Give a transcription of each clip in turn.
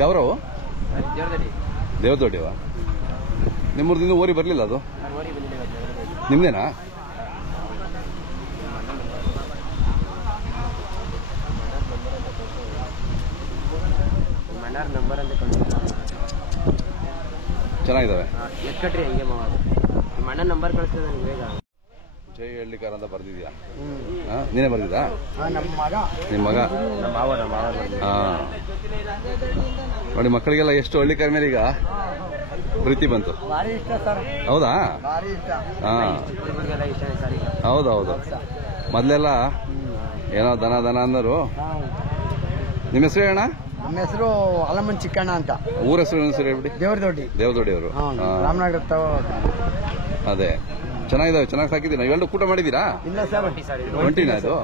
ಯಾವ್ರವು? ದೇವದೊಡ್ಡಿವ. ನಿಮ್ಮೂರ್ದಿಂದ ಓರಿ ಬರಲಿಲ್ಲ ಅದು? ನಿಮ್ದೇನಾ? ಚೆನ್ನಾಗಿದ್ದಾವೆ. ನಂಬರ್ ಕಳಿಸ್ತದೆ ನನಗೆ ಬೇಗ. ಜೈ ಹಳ್ಳಿಕಾರ ಅಂತ ಬರ್ದಿದ್ಯಾ? ನೀನೇ ಬರ್ದಿದ್ದಾ? ನಿಮ್ಮ ಮಗ? ನೋಡಿ, ಮಕ್ಕಳಿಗೆಲ್ಲ ಎಷ್ಟು ಹಳ್ಳಿಕಾರ ಮೇಲೆ ಈಗ ಪ್ರೀತಿ ಬಂತು. ಹೌದಾ? ಹೌದೌದು. ಮೊದಲೆಲ್ಲ ಏನೋ ದನ ದನ ಅಂದರು. ನಿಮ್ಮ ಹೆಸರು ಅಣ್ಣ? ನಮ್ಮ ಹೆಸರು ಅಲಮನ್ ಚಿಕ್ಕಣ್ಣ ಅಂತ. ಊರ ಹೆಸರು ಹೇಳ್ಬಿಡಿ. ದೇವದೊಡ್ಡಿ ಅವರು. ರಾಮನಗರ. ಅದೇ, ಚೆನ್ನಾಗಿದ್ದಾವೆ. ಚೆನ್ನಾಗಿ ಸಾಕಿದ್ದೀರಾ? ಇವೆಲ್ಲ ಕೂಟ ಮಾಡಿದ್ದೀರಾ? ಇಲ್ಲ ಸರ್, ಒಂಟಿನಾ ಇದು?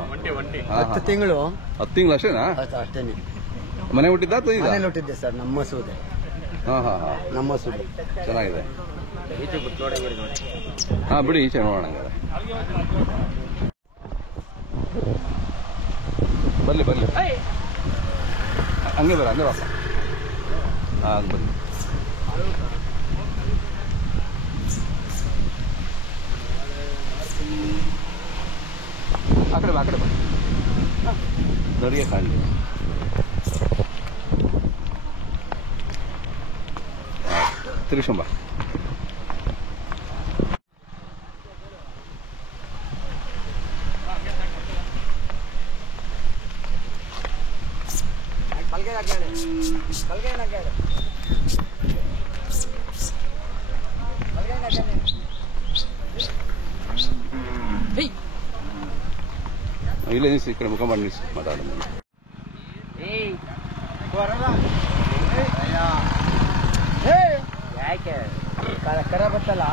10 ತಿಂಗಳು. 10 ತಿಂಗಳು ಅಷ್ಟೇನಾ? ಅಷ್ಟೇನೆ. ಮನೆ ಹುಟ್ಟಿದ್ದ? ಮನೇಲಿ ಹುಟ್ಟಿದ್ದೆ ಸರ್, ನಮ್ಮ ಸೂದೆ. ನಮ್ಮ ಸೂದೆ ಚೆನ್ನಾಗಿದೆ. ಬಿಡಿ, ಈಚೆ ನೋಡೋಣ. ಬರ್ಲಿ ಹಂಗೆ ಬರ. ಬನ್ನಿ. ಆ ಕಡೆ ಬಾ ದೊಡ್ಡಿಗೆ ಕಾಣಲಿ. ತಿರುಗಿಸಂಬ. ಇಲ್ಲ ನಿಲ್ಸಿ, ಈ ಕಡೆ ಮುಖ ಮಾಡಿ ನಿಲ್ಸಿ ಮಾತಾಡ. ಯಾಕೆ ಕರ ಬತ್ತಲ್ಲ,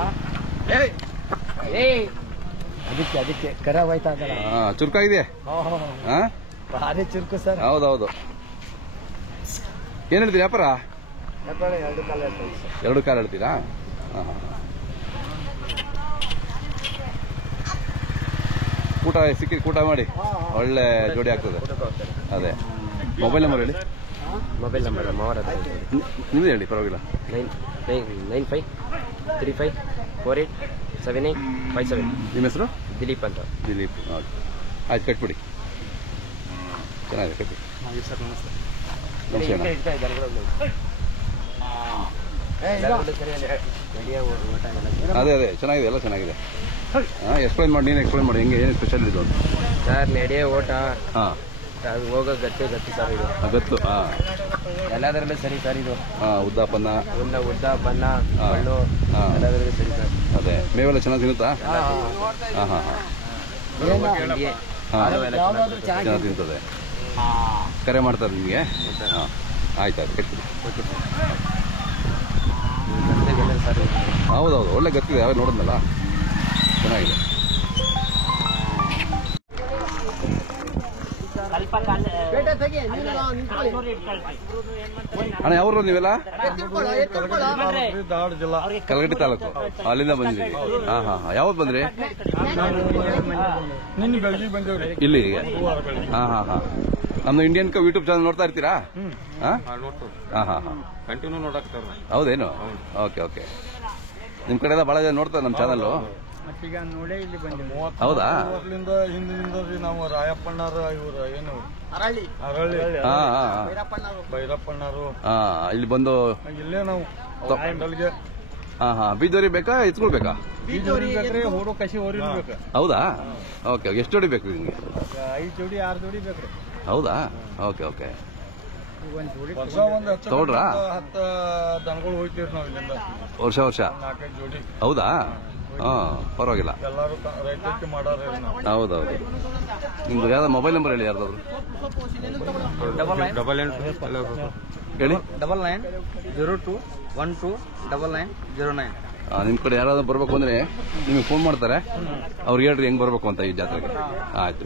ಅದಕ್ಕೆ ಕರ ಹೋಯ್ತಾ ಇದಲ್ಲ. ಚುರುಕಾಗಿದೆ. ಭಾರಿ ಚುರುಕು ಸರ್. ಹೌದೌದು. ಏನ್ ಹೇಳ್ತೀರಿ ವ್ಯಾಪಾರ? 2 ಕಾಲ ಹೇಳ್ತೀರಾ? ಕೂಟ ಸಿಕ್ಕಿ ಕೂಟ ಮಾಡಿ ಒಳ್ಳೆ ಜೋಡಿ ಆಗ್ತದೆ. ಅದೇ, ಮೊಬೈಲ್ ನಂಬರ್ ಹೇಳಿ. ಮೊಬೈಲ್ ನಂಬರ್ ನಿಮ್ದು ಹೇಳಿ, ಪರವಾಗಿಲ್ಲ. 9535487857. ನಿಮ್ಮ ಹೆಸರು? ದಿಲೀಪ್ ಅಂತ. ದಿಲೀಪ್. ಆಯ್ತು, ಕಟ್ಬಿಡಿ. ಚೆನ್ನಾಗಿದೆ, ಕಟ್ಬಿಡಿ. ಅದೇ ಚೆನ್ನಾಗಿದೆ, ಎಲ್ಲ ಚೆನ್ನಾಗಿದೆ. ಎಕ್ಸ್ಪ್ಲೈನ್ ಮಾಡಿ, ನೀನು ಎಕ್ಸ್ಪ್ಲೈನ್ ಮಾಡಿ ಹೆಂಗೆ, ಏನು ಸ್ಪೆಷಲ್ ಇದು ಅಂತ. ಸರ್, ನಡೆಯ ಓಟ, ಅದು ಹೋಗೋ ಗತ್ತು ಸರ್ ಇದು. ಗತ್ತು ಎಲ್ಲದರಲ್ಲೂ ಸರಿ ಸರ್ ಇದು. ಉದ್ದಾಪನ್ನ ಹಣ್ಣು ಎಲ್ಲದರಲ್ಲೂ ಸರಿ ಸರ್. ಅದೇ, ಮೇವೆಲ್ಲ ಚೆನ್ನಾಗಿ ತಿನ್ನುತ್ತಾ? ಚೆನ್ನಾಗಿ ತಿಂತದೆ. ಕರೆ ಮಾಡ್ತಾರೆ ನಿಮಗೆ? ಆಯ್ತಾಯ್ತು, ಕಟ್ಬಿಡಿ. ಹೌದೌದು, ಒಳ್ಳೆ ಗತ್ತಿದೆ. ಯಾವಾಗ ನೋಡಿದ್ನಲ್ಲ, ಚೆನ್ನಾಗಿದೆ. ಅಣ್ಣ, ಯಾವ್ರು ನೀವೆಲ್ಲ? ಕಲಗಟ್ಟಿ ತಾಲೂಕು. ಅಲ್ಲಿಂದ ಬಂದಿದ್ದೀವಿ. ಯಾವತ್ತು ಬಂದ್ರಿ? ಇಲ್ಲಿಗೆ? ನಮ್ದು ಇಂಡಿಯನ್ ಯೂಟ್ಯೂಬ್ ಚಾನಲ್ ನೋಡ್ತಾ ಇರ್ತೀರಾ? ಕಂಟಿನ್ಯೂ ನೋಡಕ್ ಸರ್. ಹೌದೇನು? ಓಕೆ. ನಿಮ್ ಕಡೆ ಬಹಳ ಜನ ನೋಡ್ತಾರೆ ನಮ್ಮ ಚಾನಲ್. ಹೌದಾ? ಹಿಂದಿನಿಂದ ನಾವು ರಾಯಪ್ಪಣ್ಣಾರ, ಇವ್ರು ಏನು ಅರಳ್ಳಿ ಭೈರಪ್ಪಣ್ಣಾರು ಇಲ್ಲಿ ಬಂದು ಇಲ್ಲೇ ನಾವು ಬೀಜೋರಿ ಬೇಕಾ, ಎತ್ಕೊಳ್ಬೇಕಾ? ಹೋಡೋ ಕಸಿ ಹೋರಿ ಬೇಕು. ಹೌದಾ? ಓಕೆ. ಎಷ್ಟು ಜೋಡಿ ಬೇಕು ನಿಮ್ಗೆ? 5 ಜೋಡಿ 6 ಜೋಡಿ ಬೇಕ್ರಿ. ಹೌದಾ? ಓಕೆ. ವರ್ಷ ತಗೊಳ್ರಾ? 10 ದನಗಳು ಹೋಗ್ತೀವಿ ನಾವು ಇಲ್ಲಿಂದ ವರ್ಷ. 4-5 ಜೋಡಿ. ಹೌದಾ? ಪರವಾಗಿಲ್ಲ. ಎಲ್ಲರೂ ರೈತಕ್ಕೆ ಮಾಡಾರ. ಹೌದೌದು. ನಿಮ್ದು ಯಾವ್ದು ಮೊಬೈಲ್ ನಂಬರ್ ಹೇಳಿ, ಯಾರ್ದಾದ್ರು? 99 ಹೇಳಿ. 9902129909. ನಿಮ್ ಕಡೆ ಯಾರಾದ್ರೂ ಬರ್ಬೇಕು ಅಂದ್ರೆ ನಿಮಗೆ ಫೋನ್ ಮಾಡ್ತಾರೆ. ಅವ್ರಿಗೆ ಹೇಳ್ರಿ ಹೆಂಗ್ ಬರ್ಬೇಕು ಅಂತ ಈ ಜಾತ್ರೆಗೆ. ಆಯ್ತು.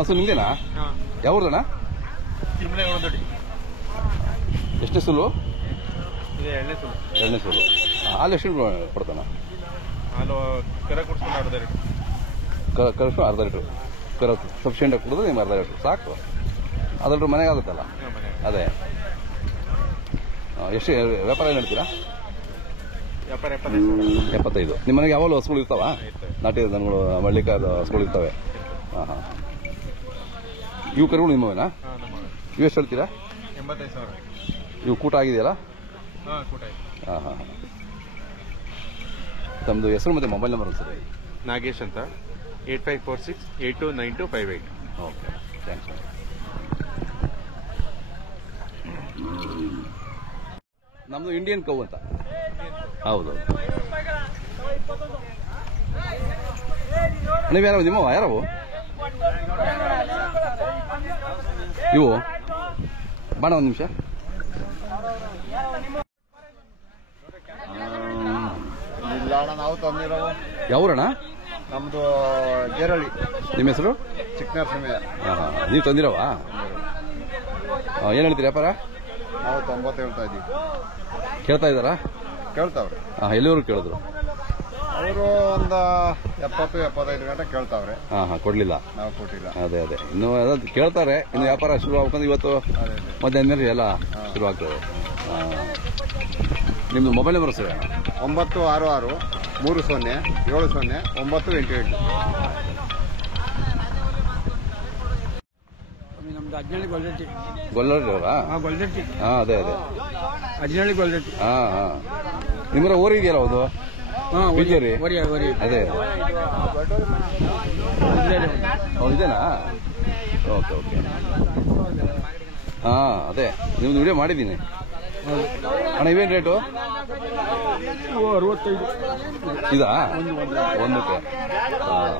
ಹಸು ನಿಮ್ದೇನಾ? ಯಾವ್ದಣ್ಣ? ಎಷ್ಟೇ ಸುಲು? ಎರಡನೇ ಸುಲು. ಹಾಲು ಎಷ್ಟು ಕೊಡ್ತಾನ? ಹಾಲು ಕರೆ ಕೊಡ್ಸ್ಕೊಂಡು ಕರೆಕ್ಟು ಅರ್ಧ ಲೀಟ್ರು ಕರೆ ಸಫಿಷಿಯೆಂಟಾಗಿ ಕುಡಿದ್ರೆ ನಿಮ್ಗೆ ಅರ್ಧ ಲೀಟ್ರು ಸಾಕು. ಅದರ ಮನೆಗೆ ಆಗುತ್ತಲ್ಲ. ಅದೇ ಎಷ್ಟು ವ್ಯಾಪಾರ ಏನು ಹೇಳ್ತೀರಾ? 75. ನಿಮ್ಮ ಮನೆಗೆ ಯಾವಾಗಲೂ ಹಸುಗಳು ಇರ್ತಾವ? ನಾಟಿ ದನಗಳು ಮಳ್ಳಿಕಾದ ಹಸುಗಳು ಇರ್ತವೆ. ಹಾಂ ಹಾಂ. ಇವು ಕರುಗಳು ನಿಮ್ಮವೇನಾ? ಇವು ಎಷ್ಟು ಹೇಳ್ತೀರಾ? 85,000. ಇವು ಕೂಟ ಆಗಿದೆಯಲ್ಲ? ಹಾಂ, ಕೂಟ ಆಯ್ತು. ಹಾಂ ಹಾಂ. ತಮ್ಮದು ಹೆಸರು ಮತ್ತು ಮೊಬೈಲ್ ನಂಬರ್ ಸರ್? ನಾಗೇಶ್ ಅಂತ, 8546829258. Okay, thanks. ನಮ್ಮದು ಇಂಡಿಯನ್ ಕೌ ಅಂತ. ಹೌದು. ನೀವ್ಯಾರ ನಿಮ್ಮವ ಯಾರವು ಇವು? ಬಾಣ ಒಂದು ನಿಮಿಷ. ಇಲ್ಲ ಅಣ್ಣ, ನಾವು ತಂದಿರೋ. ಯಾವೂರಣ್ಣ? ನಮ್ದು ಜೇರಳ್ಳಿ. ನಿಮ್ಮ ಹೆಸರು? ಚಿಕ್ಕನರಸಿಂಹ. ಹಾಂ ಹಾಂ. ನೀವು ತಂದಿರವಾ? ಏನು ಹೇಳ್ತೀರಿ ವ್ಯಾಪಾರ? ನಾವು 90 ಹೇಳ್ತಾ ಇದ್ದೀವಿ. ಕೇಳ್ತಾ ಇದ್ದಾರಾ? ಕೇಳ್ತಾವ್ರೆ. ಹಾಂ, ಎಲ್ಲಿವರೆಗೂ ಕೇಳಿದ್ರು? ಅವರು ಒಂದು 70-75 ಗಂಟೆ ಕೇಳ್ತಾವ್ರೆ. ಹಾಂ ಹಾಂ, ಕೊಡಲಿಲ್ಲ. ನಾವು ಕೊಟ್ಟಿಲ್ಲ. ಅದೇ ಇನ್ನೂ ಅದ್ ಕೇಳ್ತಾರೆ. ಇನ್ನು ವ್ಯಾಪಾರ ಶುರು ಆಗ್ಬೇಕಂದ್ರೆ ಇವತ್ತು ಮಧ್ಯಾಹ್ನ ಮೇಲೆ ಎಲ್ಲ ಶುರು ಆಗ್ತದೆ. ನಿಮ್ಮದು ಮೊಬೈಲ್ ನಂಬರ್ ಸರ್? 966-30-70-988. ನಮ್ದು ಅಜ್ನಳ್ಳಿ ಗೊಲ್ದಟ್ಟಿ. ಗೊಲ್ಲರವರಾ? ಗೊಲ್ದಟ್ಟಿ. ಹಾಂ, ಅದೇ ಅಜ್ನಳ್ಳಿ ಗೊಲ್ದಟ್ಟಿ. ಹಾಂ ಹಾಂ. ನಿಮ್ಮರ ಊರು ಇದೆಯಲ್ಲ ಹೌದು? ಬಿಜೇರಿ? ಅದೇ. ಹೌದು, ಇದೇನಾ? Okay okay. ಹಾಂ, ಅದೇ ನಿಮ್ದು ವಿಡಿಯೋ ಮಾಡಿದ್ದೀನಿ ಅಣ್ಣ. ಇವೇನು ರೇಟು? 65. ಇದಾ? ಒಂದಕ್ಕೆ? ಹಾಂ.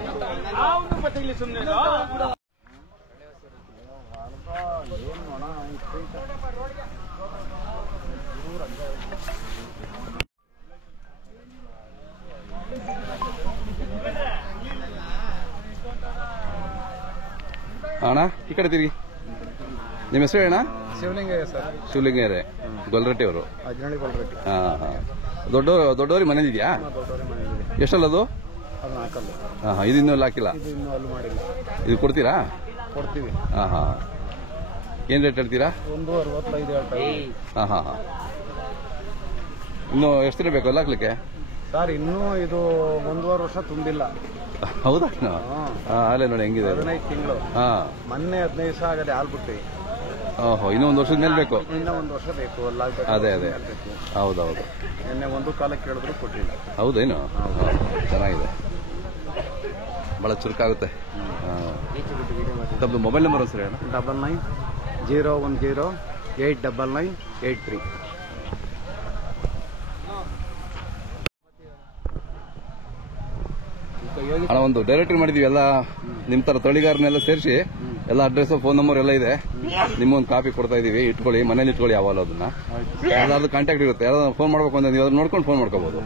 ಅಣ್ಣ ಈ ಕಡೆ ತಿರುಗಿ. ನಿಮ್ಮ ಹೆಸರು ಅಣ್ಣ? ಶಿವಲಿಂಗಯ್ಯ ಸರ್. ಶಿವಲಿಂಗಯ್ಯರೇ, ಗೊಲ್ಲರಟ್ಟಿ ಅವರು? ಅಜ್ನಳ್ಳಿ ಗೊಲ್ರಟ್ಟಿ. ಹಾಂ ಹಾಂ. ದೊಡ್ಡವ್ರಿಗೆ ಮನೇದಿದೆಯಾ? ದೊಡ್ಡವರೇ ಮನೆಯಲ್ಲಿ. ಎಷ್ಟಲ್ಲದು? ಅದು 4. ಹಾಂ ಹಾಂ. ಇದು ಇನ್ನೂ ಹಾಕಿಲ್ಲ? ಇದು ಇನ್ನೂ ಅಲ್ಲಿ ಮಾಡಿಲ್ಲ. ಇದು ಕೊಡ್ತೀರಾ? ಕೊಡ್ತೀವಿ. ಹಾಂ ಹಾಂ. ಏನು ರೇಟ್ ಹೇಳ್ತೀರಾ? 165 ಹೇಳ್ತಾ ಇದ್ದೀವಿ. ಹಾಂ ಹಾಂ ಹಾಂ. ಇನ್ನು ಎಷ್ಟು ದಿನ ಬೇಕು ಎಲ್ಲ ಹಾಕ್ಲಿಕ್ಕೆ? ಸರ್ ಇನ್ನೂ ಇದು 1.5 ವರ್ಷ ತುಂಬಿಲ್ಲ. ಹೌದಾ? ಹಾಂ, ಅಲ್ಲೇ ನೋಡಿ ಹೆಂಗಿದೆ. 15 ತಿಂಗಳು. ಹಾಂ, ಮೊನ್ನೆ 15 ದಿವಸ ಆಗದೆ ಹಾಲು ಬಿಟ್ಟಿವಿ. ಓಹೋ, ಇನ್ನೂ 1 ವರ್ಷದ ಮೇಲೆ ಬೇಕು? ಇನ್ನೂ 1 ವರ್ಷ ಬೇಕು. ಅದೇ ಹೌದೌದು. ನಿನ್ನೆ ಒಂದು ಕಾಲ ಕೇಳಿದ್ರು ಕೊಟ್ಟಿಲ್ಲ. ಹೌದೇನು? ಚೆನ್ನಾಗಿದೆ, ಭಾಳ ಚುರುಕಾಗುತ್ತೆ. ತಮ್ಮದು ಮೊಬೈಲ್ ನಂಬರ್ ಸರ್? 99-010-899-83. ಅಣ್ಣ, ಒಂದು ಡೈರೆಕ್ಟರಿ ಮಾಡಿದೀವಿ ಎಲ್ಲ ನಿಮ್ಮ ತರ ತಳಿಗಾರನೆಲ್ಲ ಸೇರಿಸಿ ಎಲ್ಲ ಅಡ್ರೆಸ್, ಫೋನ್ ನಂಬರ್ ಎಲ್ಲ ಇದೆ. ನಿಮ್ಮೊಂದು ಕಾಪಿ ಕೊಡ್ತಾ ಇದೀವಿ, ಇಟ್ಕೊಳ್ಳಿ, ಮನೇಲಿ ಇಟ್ಕೊಳ್ಳಿ. ಯಾವಾಗ ಅದನ್ನ ಯಾವ್ದಾದ್ರು ಕಾಂಟ್ಯಾಕ್ಟ್ ಇರುತ್ತೆ. ಯಾವ್ದಾದ್ರು ಫೋನ್ ಮಾಡ್ಬೇಕು ಅಂದ್ರೆ ನೀವು ಅದನ್ನ ನೋಡ್ಕೊಂಡು ಫೋನ್ ಮಾಡ್ಕೋಬಹುದು.